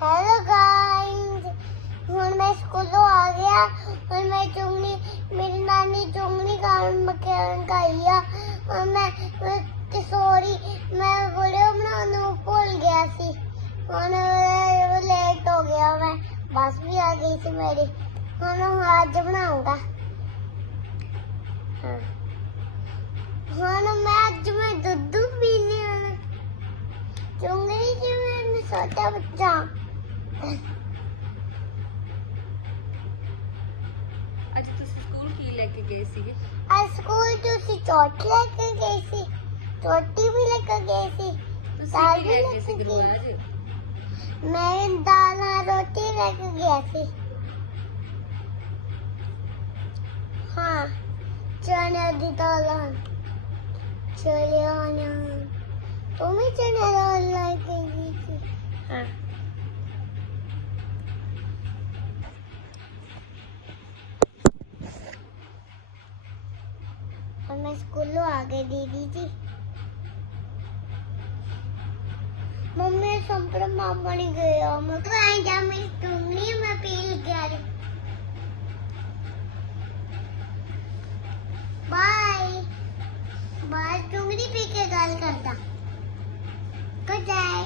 Hello guys, ਹੁਣ मैं स्कूलों आ गया और मैं चुंगली मेरी नानी चुंगली काम आई और मैं सॉरी मैं वीडियो बनाने भूल गया सी और लेट हो गया मैं बस भी आ गई थी मेरी आज बनाऊंगा मैं आज मैं दूध पीने वाला चुंगली जी मैं छोटा बच्चा ਅੱਜ ਤੁਸੀਂ ਸਕੂਲ ਕੀ ਲੈ ਕੇ ਗਏ ਸੀਗੇ? आज स्कूल तुसी चोट लेके गई सी चोटी भी लेके गई सी ਤੁਸੀਂ दाल ਕੀ भी ਲੈ ਗਏ ਸੀ लेके ਗੁਰੂ गई ਮਹਾਰਾਜ? मैं दाल और रोटी लेके गया सी हाँ चने दी दाल चले तुम ही चने दाल लेके गई थी हाँ और मैं स्कूलों आ गई दीदी जी मम्मी संपर मामा नहीं गया मैं तो आई जा मेरी टुंगली मैं पील गया बाय बाय टुंगली पी के गाल करता गुड बाय।